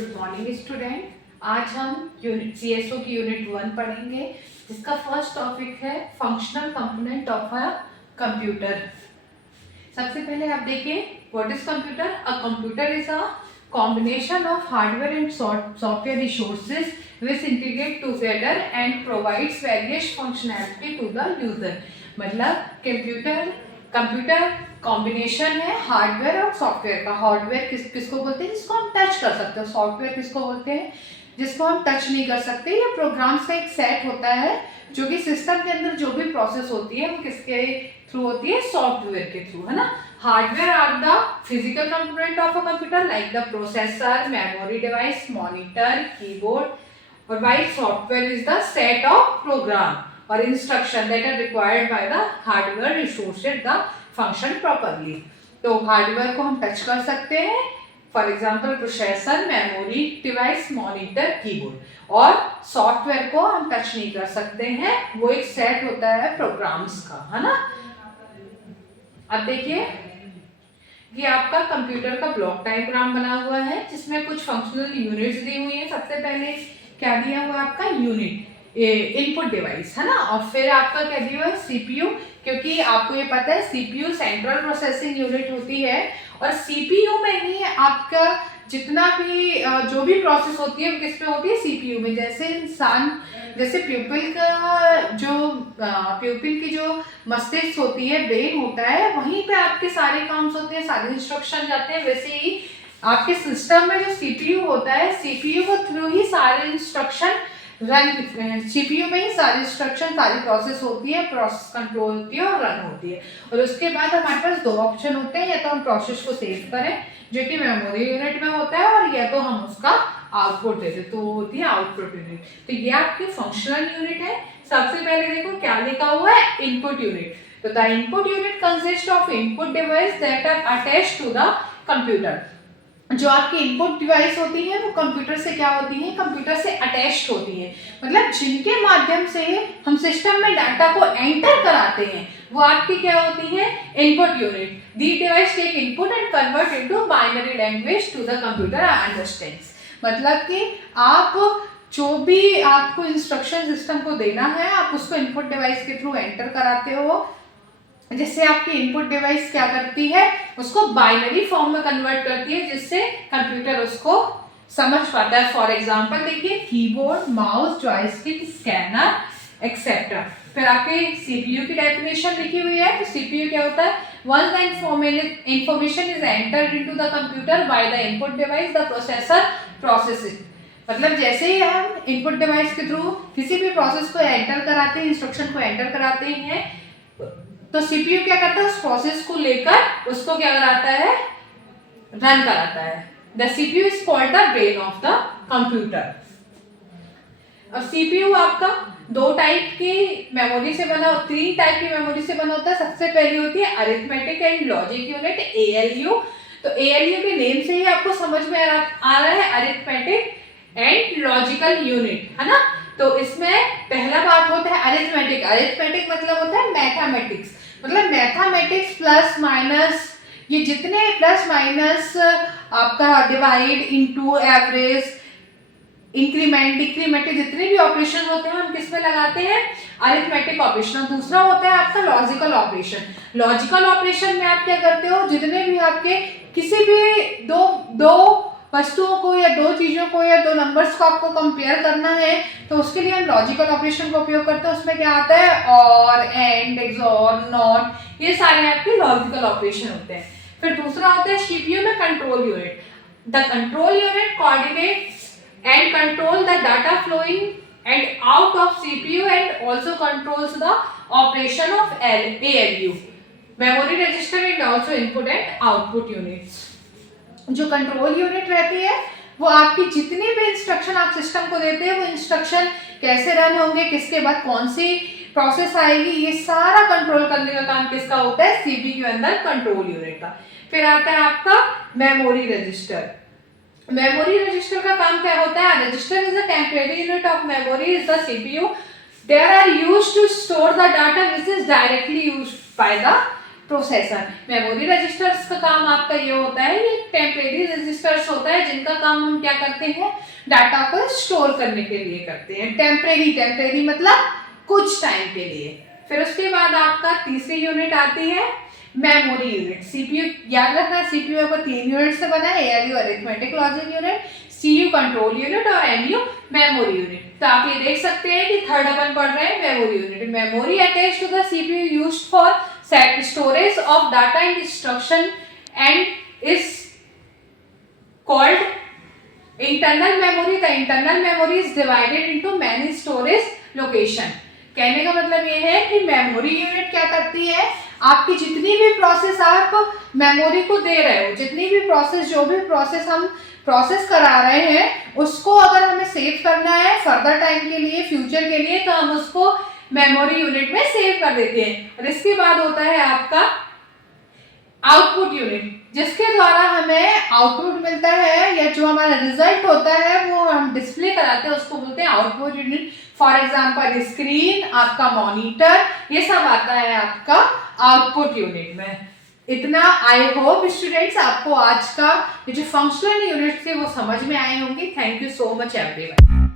Good morning student. आज हम unit CSO की यूनिट 1 पढ़ेंगे, जिसका फर्स्ट टॉपिक है functional component of a computer. सबसे पहले आप देखिए, what is computer? A computer is a combination of hardware and software resources which integrate together and provides various functionality to the user। मतलब computer combination है hardware और software का। Hardware किसको बोलते हैं? जिसको हम टच कर सकते हैं। सॉफ्टवेयर किसको बोलते हैं? जिसको हम टच नहीं कर सकते। ये प्रोग्राम्स का एक सेट होता है जो कि सिस्टम के अंदर जो भी प्रोसेस होती है वो किसके थ्रू होती है? सॉफ्टवेयर के थ्रू, है ना। Hardware are the physical component of a computer like the processor, memory device, monitor, keyboard. और while software is the set of program और instruction that are required by the hardware resources the function properly. तो hardware को हम touch कर सकते हैं, for example processor, memory device, monitor, keyboard. और software को हम टच नहीं कर सकते हैं, वो एक सेट होता है प्रोग्राम्स का, है ना। अब देखिए, ये आपका कंप्यूटर का ब्लॉक डायग्राम बना हुआ है जिसमें कुछ फंक्शनल यूनिट्स दी हुई हैं। सबसे पहले क्या दिया हुआ है आपका? यूनिट, इनपुट डिवाइस, है ना। और फिर आपका क्या दिया हुआ है? सीपीयू। क्योंकि आपको ये पता है सीपीयू सेंट्रल प्रोसेसिंग यूनिट होती है और सीपीयू में ही आपका जितना भी जो भी प्रोसेस होती है वो किस पे होती है? सीपीयू में। जैसे प्यूपिल की जो मस्तिष्क होती है, ब्रेन होता है, वहीं पे आपके सारे काम होते हैं, सारे इंस्ट्रक्शन जाते हैं। वैसे ही आपके सिस्टम में जो सीपीयू होता है, सीपीयू को थ्रू ही सारे इंस्ट्रक्शन सीपीयू में ही सारी इंस्ट्रक्शन, सारी प्रोसेस होती है, प्रोसेस कंट्रोल होती है और रन होती है। और उसके बाद हमारे पास दो ऑप्शन होते हैं, या तो हम प्रोसेस को सेव करें जो कि मेमोरी यूनिट में होता है, और या तो हम उसका आउटपुट देते, तो होती है आउटपुट यूनिट। तो ये आपकी फंक्शनल यूनिट है। सबसे पहले देखो क्या लिखा हुआ है? Input unit. तो the input unit consist of input device that are attached to the computer. जो आपकी इनपुट डिवाइस होती है वो कंप्यूटर से क्या होती है? कंप्यूटर से अटैच्ड होती है। मतलब जिनके माध्यम से हम सिस्टम में डाटा को एंटर कराते हैं वो आपकी क्या होती है? Input unit. The device take input and convert into binary language to the computer understands. मतलब कि आप जो भी आपको इंस्ट्रक्शन सिस्टम को देना है, आप उसको इनपुट डिवाइस के थ्रू एंटर कराते हो, जिससे आपकी इनपुट डिवाइस क्या करती है? उसको बाइनरी फॉर्म में कन्वर्ट करती है, जिससे कंप्यूटर उसको समझ पाता है। फॉर एग्जांपल देखिए, keyboard, mouse, joystick, scanner etcetera. फिर आपके सीपीयू की डेफिनेशन लिखी हुई है। तो सीपीयू क्या होता है? Once the information is entered into the computer by the input device, the processor process it. मतलब जैसे ही हम इनपुट डिवाइस के थ्रू किसी भी प्रोसेस को एंटर कराते हैं, इंस्ट्रक्शन को एंटर कराते हैं, तो सीपीयू क्या करता है? उस प्रोसेस को लेकर उसको क्या कराता है? रन कराता है। The CPU is called the brain of the computer. अब सीपीयू आपका दो टाइप की मेमोरी से बना, 3 टाइप की मेमोरी से बना होता है। सबसे पहली होती है arithmetic and logic unit, ALU. तो एएलयू के नेम से ही आपको समझ में आ रहा है, अरिथमेटिक एंड लॉजिकल यूनिट, है ना। तो इसमें पहला पार्ट होता है अरिथमेटिक। अरिथमेटिक मतलब होता है मैथमेटिक्स। मतलब मैथमेटिक्स प्लस माइनस, ये जितने प्लस माइनस आपका divide, into, average, increment, decrement, जितने भी ऑपरेशन होते हैं हम किस में लगाते हैं? Arithmetic operation. दूसरा होता है आपका लॉजिकल ऑपरेशन। लॉजिकल ऑपरेशन में आप क्या करते हो? जितने भी आपके किसी भी दो वस्तुओं को या दो चीजों को या दो नंबर्स को आपको कंपेयर करना है, तो उसके लिए हम लॉजिकल ऑपरेशन का उपयोग करते हैं। उसमें क्या आता है? और, एंड, एक्सॉर, नॉट, ये सारे आपके लॉजिकल ऑपरेशन होते हैं। फिर दूसरा होता है सीपीयू में control unit. The control unit coordinates and control the data flowing and out of CPU and also controls the operation of ALU, memory register and also input and output units। जो control unit रहती है वो आपकी जितनी भी instruction आप system को देते हैं, वो इंस्ट्रक्शन कैसे रन होंगे, किसके बाद कौन सी प्रोसेस आएगी, ये सारा कंट्रोल करने का काम किसका होता है? सीपीयू के अंदर कंट्रोल यूनिट का। फिर आता है आपका मेमोरी रजिस्टर। मेमोरी रजिस्टर का काम क्या होता है? Register is a temporary unit of memory is the CPU. They are used to store the data which is directly used by the processor. Memory registers का काम आपका ये होता है, ये टेम्परेरी रजिस्टर्स होता है जिनका काम हम क्या करते हैं, डाटा को स्टोर करने के लिए करते हैं। टेम्परेरी मतलब कुछ टाइम के लिए। फिर उसके बाद आपका तीसरी यूनिट आती है मेमोरी यूनिट। सीपीयू याद रखना, सीपीयू को 3 यूनिट से बना है, ARU arithmetic logic unit, CU control unit और एमयू मेमोरी यूनिट। तो आप ये देख सकते हैं कि थर्ड अपन पढ़ रहे हैं memory unit. Memory attached to the CPU used for storage of data and instruction and is called internal memory. The internal memory is divided into many storage location. कहने का मतलब ये है कि मेमोरी यूनिट क्या करती है, आपकी जितनी भी प्रोसेस आप मेमोरी को दे रहे हो, जितनी भी प्रोसेस, जो भी प्रोसेस हम प्रोसेस करा रहे हैं, उसको अगर हमें सेव करना है फर्दर टाइम के लिए, फ्यूचर के लिए, तो हम उसको मेमोरी यूनिट में सेव कर देते हैं। और इसके बाद होता है आपका आउटपुट यूनिट, जिसके द्वारा हमें आउटपुट मिलता है या जो हमारा रिजल्ट होता है वो हम डिस्प्ले कराते हैं, उसको बोलते हैं output unit. For example screen, आपका मॉनिटर, ये सब आता है आपका आउटपुट यूनिट में। इतना आई होप स्टूडेंट्स आपको आज का ये जो फंक्शनल यूनिट थे वो समझ में आए होंगे। Thank you so much everyone.